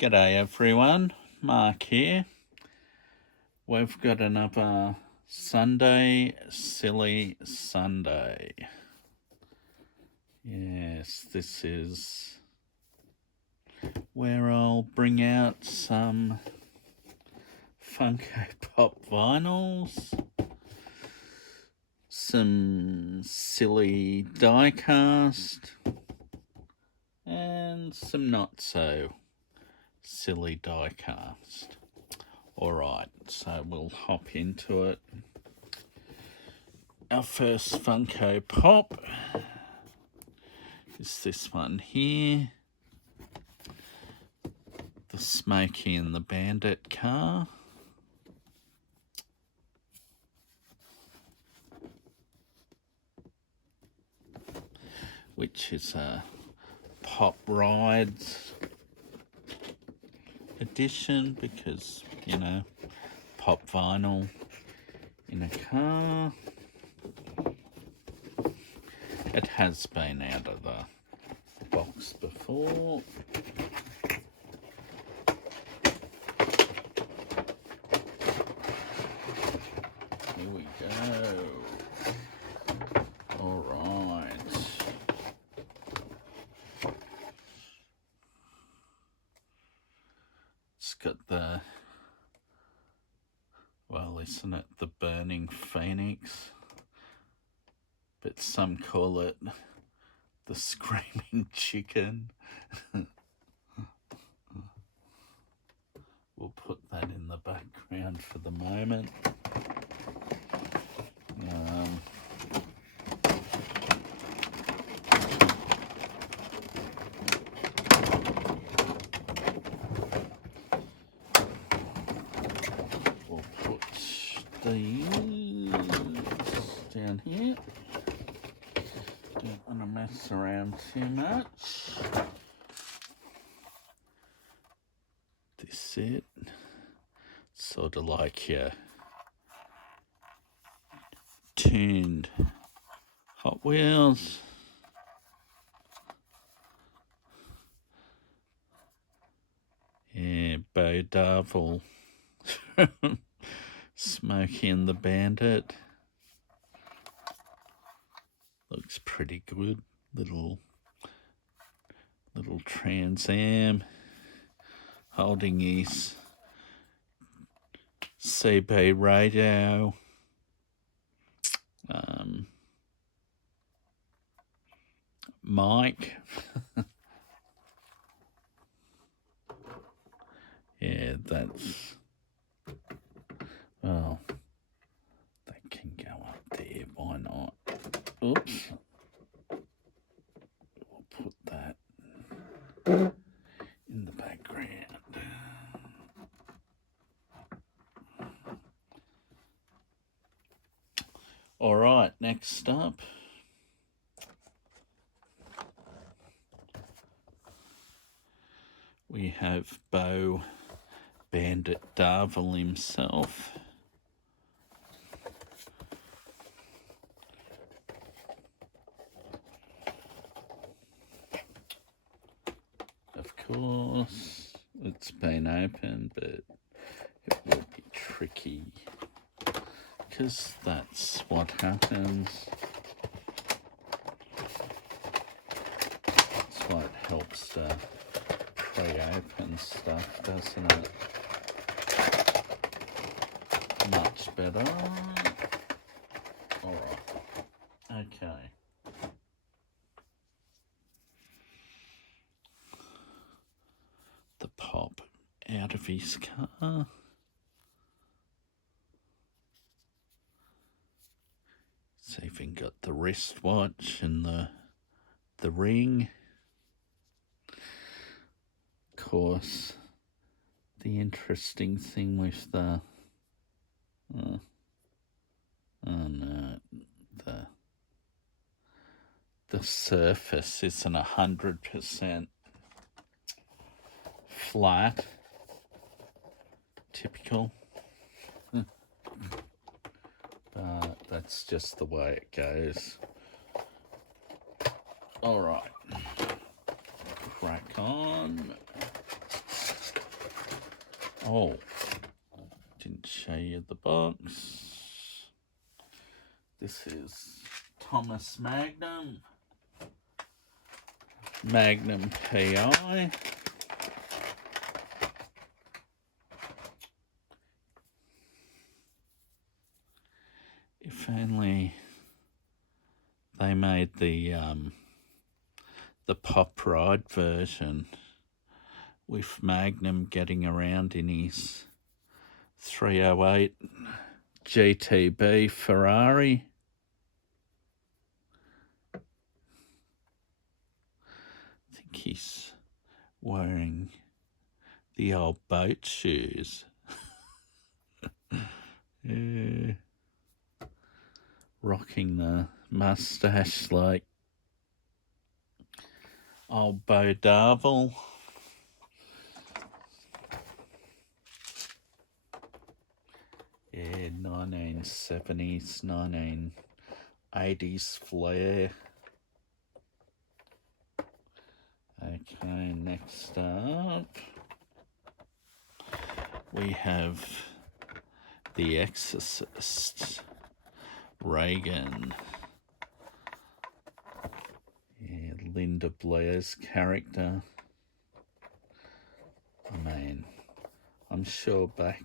G'day everyone, Mark here. We've got another Sunday Silly Sunday. Yes, this is where I'll bring out some Funko Pop vinyls, some silly diecast, and some not so silly diecast. Alright, so we'll hop into it. Our first Funko Pop is this one here. The Smokey and the Bandit car. Which is a Pop Rides edition because, you know, pop vinyl in a car. It has been out of the box before. Here we go. All right. It's got the, well, isn't it the Burning Phoenix? But some call it the Screaming Chicken. We'll put that in the background for the moment. We'll put these down here. Don't want to mess around too much. This it. Sort of like your tuned Hot Wheels. Yeah, Bo Darvel. Smokey and the Bandit. Looks pretty good. Little Trans Am holding his CB radio. Mike. Yeah, that's, well, that can go up there, why not? Oops. We'll put that in the background. All right, next up. We have Bo Bandit Darvel himself. Of course, it's been opened, but it will be tricky because that's what happens. That's why it helps to pre-open stuff, doesn't it? Much better. Alright. Okay. The Pop out of his car. It's even got the wristwatch and the ring. Of course, the interesting thing with the oh no, the surface isn't 100% flat. Typical. But that's just the way it goes. All right, crack on. Oh, didn't show you the box. This is Thomas Magnum PI. If only they made the pop ride version with Magnum getting around in his 308 GTB Ferrari. I think he's wearing the old boat shoes. Yeah. Rocking the mustache like old Bo Darvel. Yeah, 1970s, 1980s flair. Okay, next up we have The Exorcist, Reagan. Yeah, Linda Blair's character. Man, I'm sure back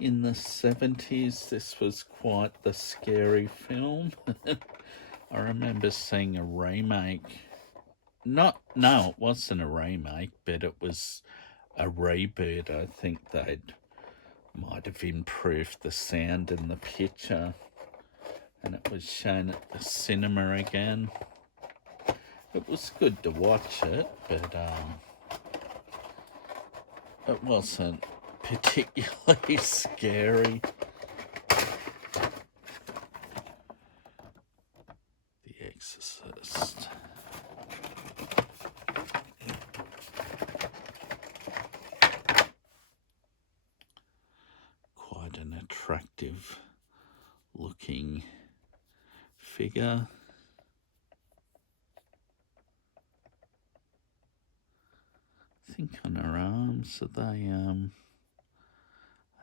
in the 70s this was quite the scary film. I remember seeing a remake. No, it wasn't a remake, but it was a reboot. I think might have improved the sound and the picture, and it was shown at the cinema again. It was good to watch it, but it wasn't particularly scary. The Exorcist. Quite an attractive looking figure. I think on her arms, are they, I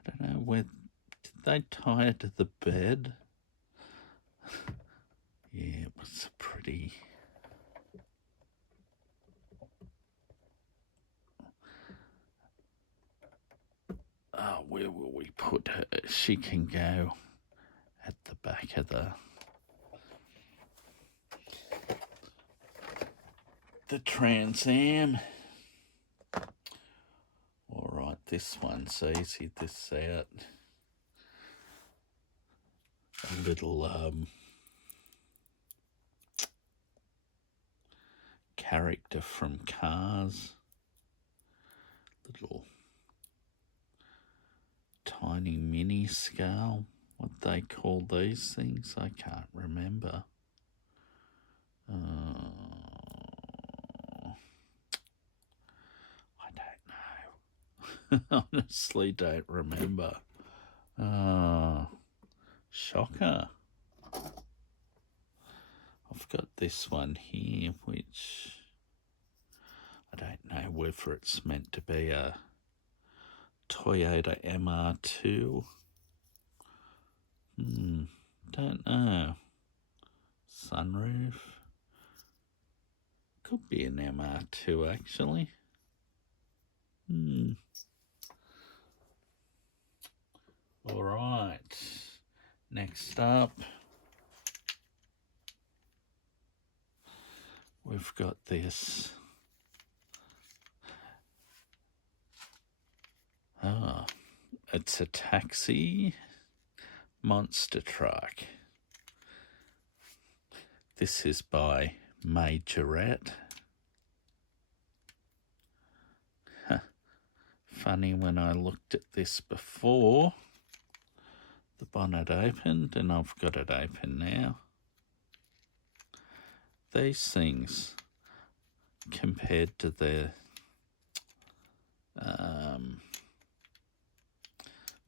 don't know, did they tie her to the bed? Yeah, it was pretty. Oh, where will we put her? She can go at the back of the Trans Am. All right, this one's easy. This out. A little character from Cars. Little tiny mini scale. What they call these things, I can't remember. I don't know. Honestly, don't remember. Shocker. I've got this one here, which I don't know whether it's meant to be a Toyota MR2. Don't know. Sunroof. Could be an MR2 actually. All right. Next up, we've got this. It's a taxi monster truck. This is by Majorette. Funny, when I looked at this before, the bonnet opened, and I've got it open now. These things, compared to the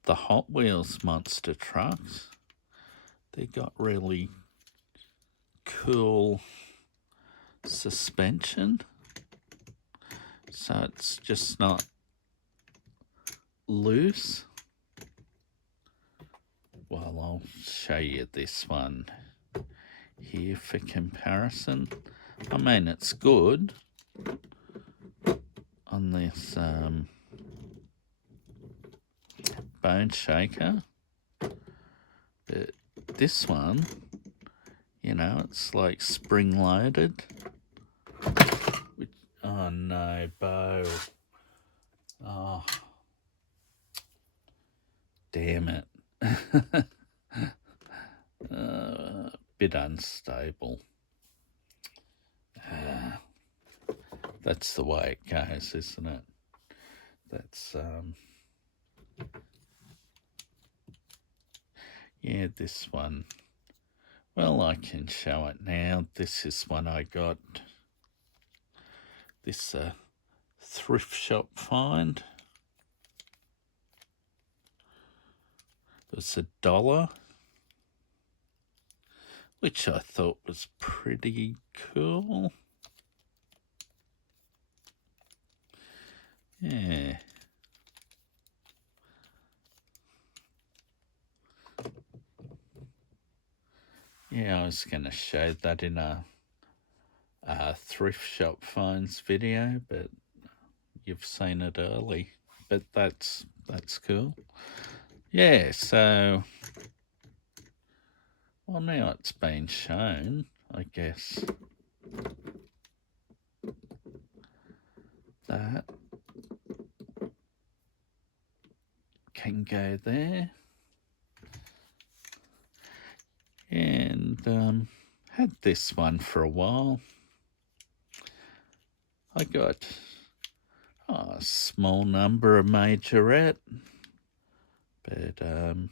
Hot Wheels monster trucks, they got really cool suspension. So it's just not loose. Well, I'll show you this one here for comparison. I mean, it's good on this bone shaker, but this one, you know, it's like spring loaded. Oh no, Bo. Oh, damn it. Bit unstable. That's the way it goes, isn't it? That's yeah, this one. Well, I can show it now. This is one I got. This thrift shop find. It was $1, which I thought was pretty cool. Yeah. Yeah, I was going to show that in a thrift shop finds video, but you've seen it early. But that's cool. Yeah, so well, now it's been shown, I guess. That can go there. And had this one for a while. I got a small number of majorette, but I've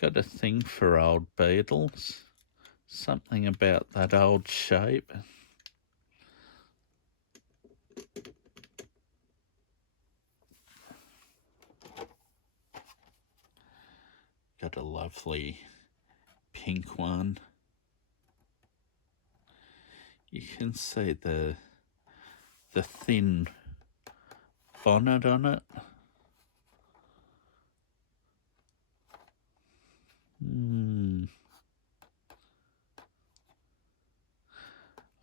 got a thing for old beetles. Something about that old shape. Got a lovely pink one. You can see the thin bonnet on it.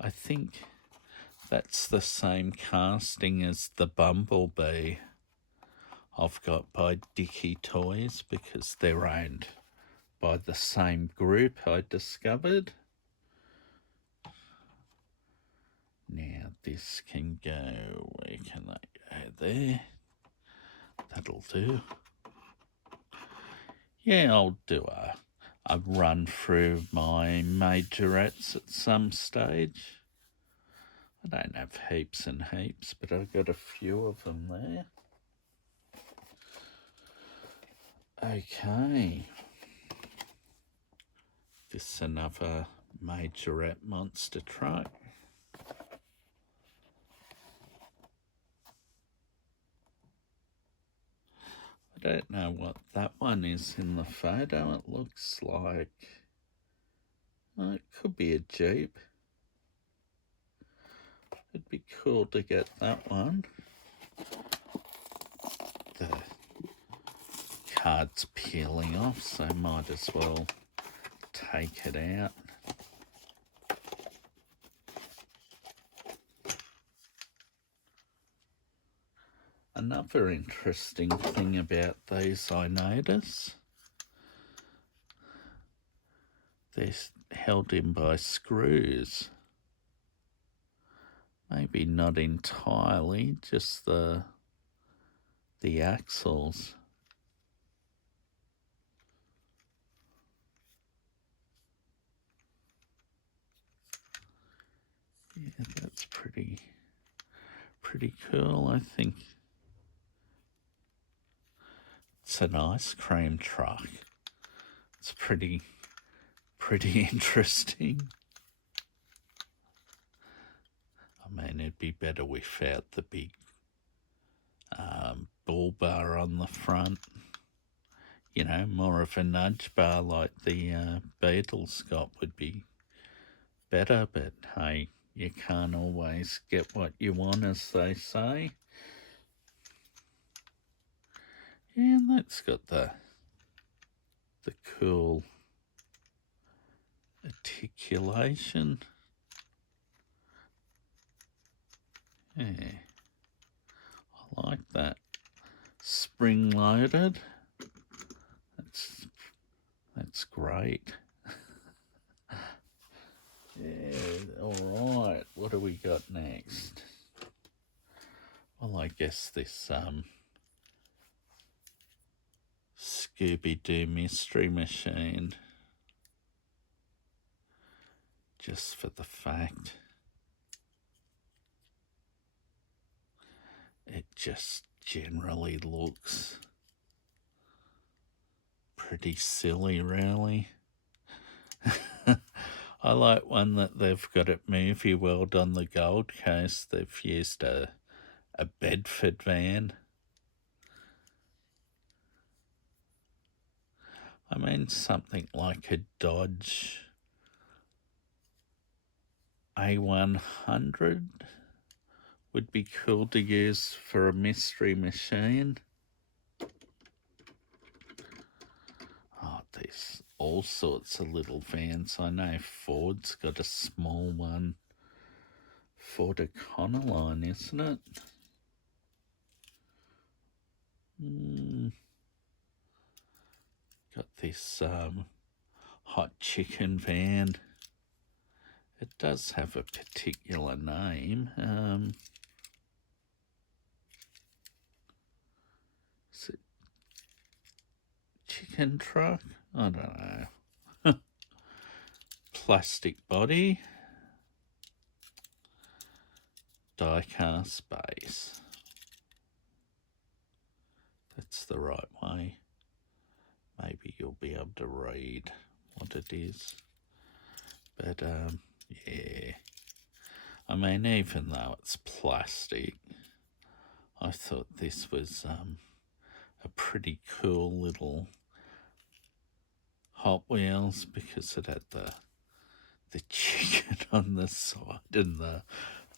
I think that's the same casting as the Bumblebee I've got by Dicky Toys, because they're owned by the same group, I discovered. Now this can go, where can that go? There. That'll do. Yeah, I'll do a run through my majorettes at some stage. I don't have heaps and heaps, but I've got a few of them there. Okay. This is another majorette monster truck. I don't know what that one is in the photo. It looks like, well, it could be a Jeep. It'd be cool to get that one. The card's peeling off, so might as well take it out. Another interesting thing about these I notice, they're held in by screws. Maybe not entirely, just the axles. Yeah, that's pretty cool, I think. It's an ice cream truck. It's pretty interesting. I mean, it'd be better without the big bull bar on the front. You know, more of a nudge bar like the Beatles got would be better, but hey, you can't always get what you want, as they say. Yeah, and that's got the cool articulation. Yeah, I like that. Spring loaded. That's great. Yeah, alright. What do we got next? Well, I guess this Scooby-Doo Mystery Machine. Just for the fact it just generally looks pretty silly, really. I like one that they've got at Movie World on the Gold Coast. They've used a Bedford van. I mean, something like a Dodge A100 would be cool to use for a mystery machine. Oh, there's all sorts of little vans. I know Ford's got a small one. Ford Econoline, isn't it? Got this hot chicken van. It does have a particular name. Is it chicken truck? I don't know. Plastic body. Diecast base. That's the right way. Maybe you'll be able to read what it is. But, yeah. I mean, even though it's plastic, I thought this was a pretty cool little Hot Wheels because it had the chicken on the side and the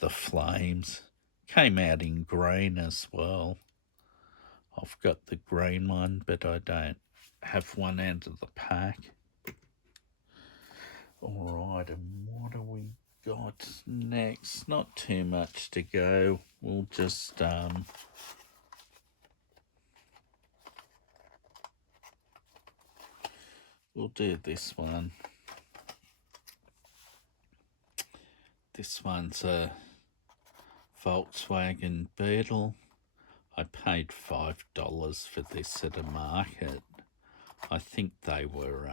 flames. Came out in green as well. I've got the green one, but I don't have one out of the pack. Alright, and what do we got next? Not too much to go. We'll just we'll do this one. This one's a Volkswagen Beetle. I paid $5 for this at a market. I think they were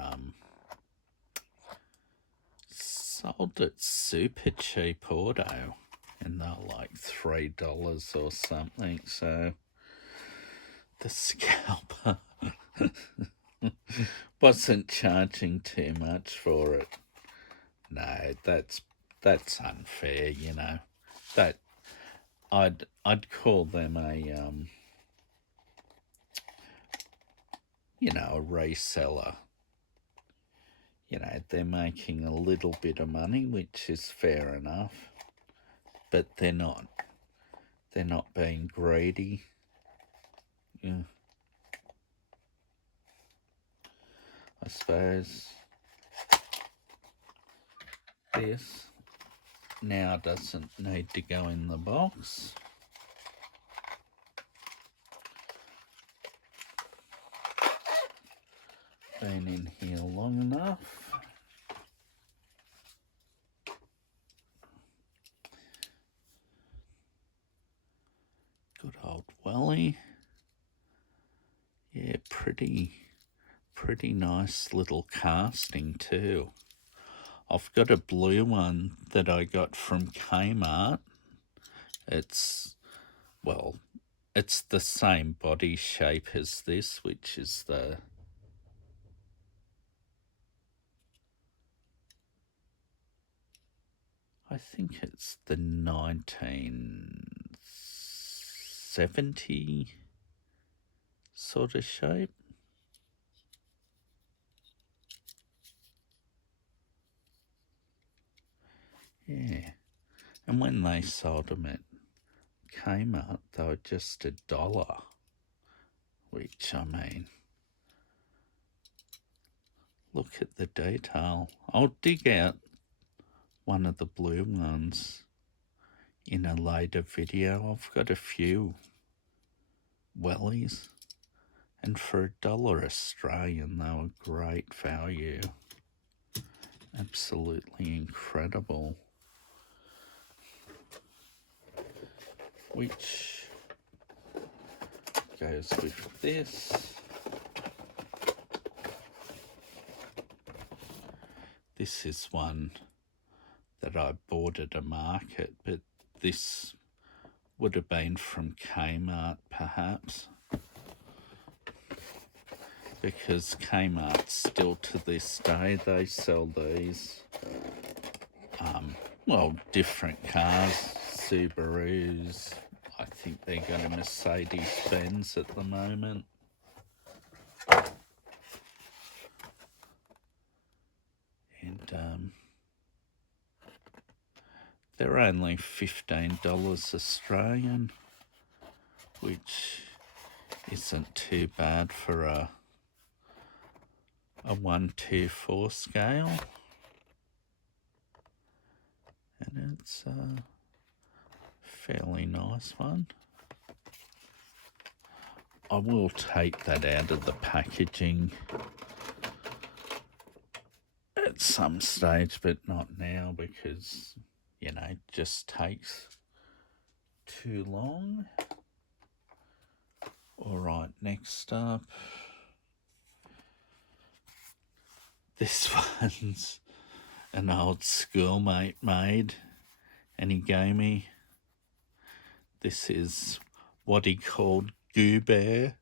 sold at super cheap auto, and they're like $3 or something. So the scalper wasn't charging too much for it. No, that's unfair, you know. That I'd call them a a reseller. You know, they're making a little bit of money, which is fair enough, but they're not being greedy. Yeah. I suppose this now doesn't need to go in the box. Been in here long enough. Good old Welly. Yeah, pretty nice little casting too. I've got a blue one that I got from Kmart. It's the same body shape as this, which is I think it's the 1970 sort of shape. Yeah. And when they sold them at Kmart, they were just $1, which, I mean, look at the detail. I'll dig out one of the blue ones in a later video. I've got a few wellies, and for $1 Australian, they were great value. Absolutely incredible. Which goes with this. This is one that I bought at a market, but this would have been from Kmart perhaps, because Kmart still to this day, they sell these, well, different cars, Subarus. I think they got a Mercedes-Benz at the moment. And they're only $15 Australian, which isn't too bad for a 1-2-4 scale. And it's a fairly nice one. I will take that out of the packaging at some stage, but not now, because, you know, it just takes too long. Alright, next up, this one's an old schoolmate made, and he gave me. This is what he called Goo Bear.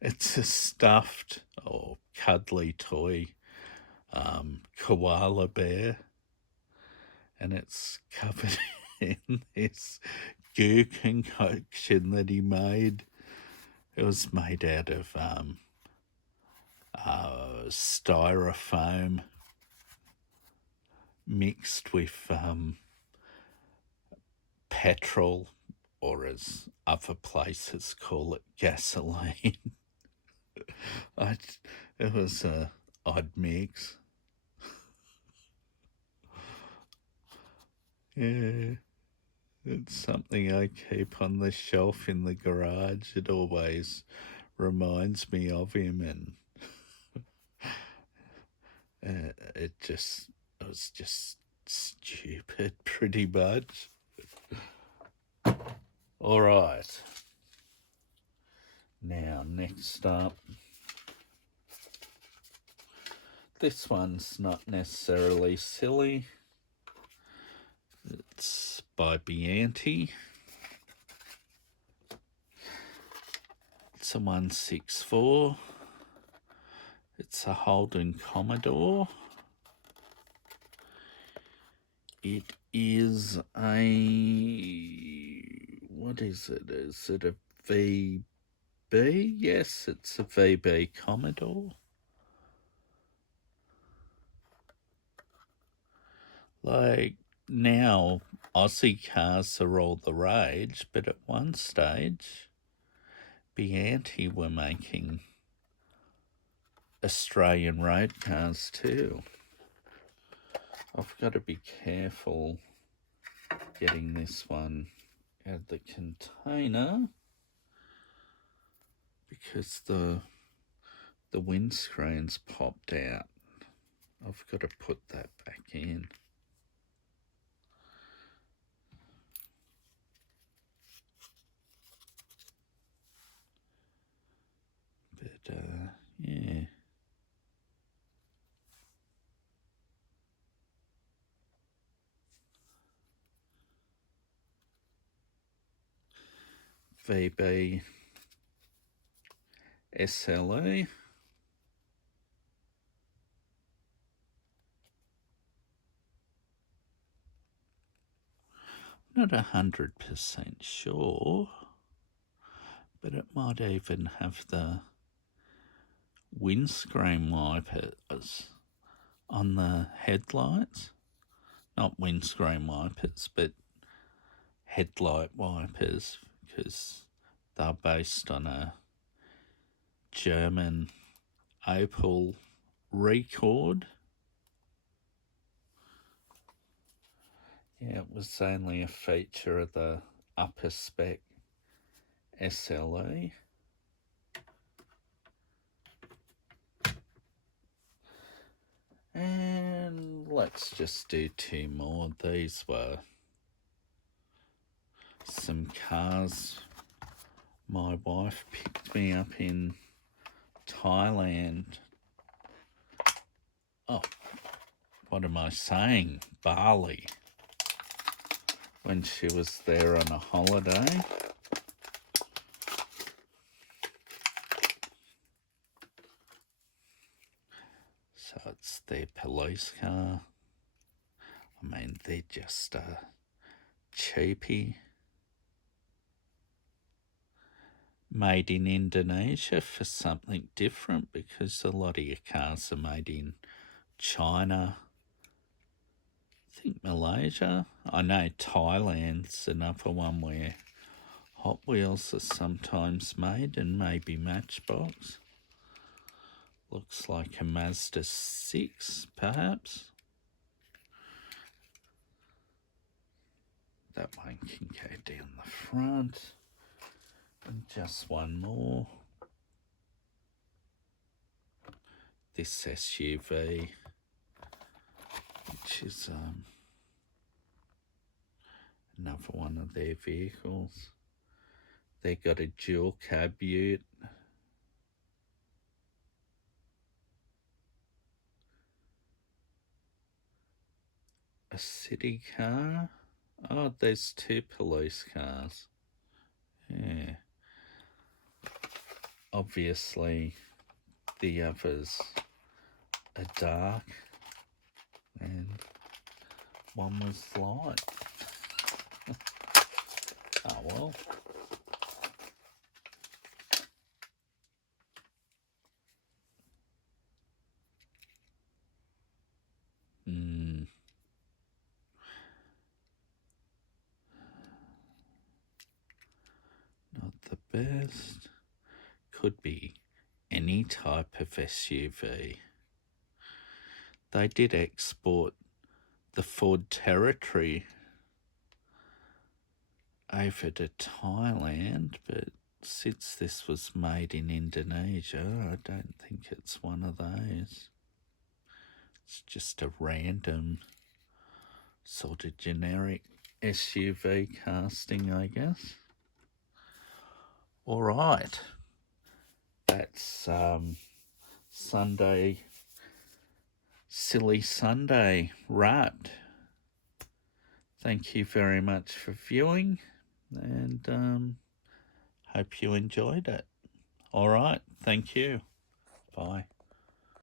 It's a stuffed or cuddly toy koala bear, and it's covered in this goo concoction that he made. It was made out of styrofoam mixed with petrol, or as other places call it, gasoline. It was a odd mix. Yeah, it's something I keep on the shelf in the garage. It always reminds me of him, and it was just stupid, pretty much. All right. Now, next up, this one's not necessarily silly. It's by Bianti. It's a 164. It's a Holden Commodore. It is a... what is it? Is it a VB? Yes, it's a VB Commodore. Like, now, Aussie cars are all the rage, but at one stage, Bianti were making Australian road cars too. I've got to be careful getting this one out of the container, because the windscreen's popped out. I've got to put that back in. But yeah. VB SLE. Not 100% sure, but it might even have the windscreen wipers on the headlights. Not windscreen wipers, but headlight wipers, because They're based on a German Opel Record. Yeah, it was only a feature of the upper spec SLE. And let's just do two more. These were some cars my wife picked me up in Thailand. Oh, what am I saying? Bali. When she was there on a holiday. So it's their police car. I mean, they're just cheapy. Made in Indonesia for something different, because a lot of your cars are made in China. I think Malaysia. I know Thailand's another one where Hot Wheels are sometimes made, and maybe Matchbox. Looks like a Mazda 6, perhaps. That one can go down the front. And just one more. This SUV, which is another one of their vehicles. They got a dual cab ute. A city car. Oh, there's two police cars. Yeah. Obviously, the others are dark, and one was light. Oh well. Not the best. Could be any type of SUV. They did export the Ford Territory over to Thailand, but since this was made in Indonesia, I don't think it's one of those. It's just a random sort of generic SUV casting, I guess. All right. That's Sunday, Silly Sunday wrapped. Thank you very much for viewing, and hope you enjoyed it. All right. Thank you. Bye.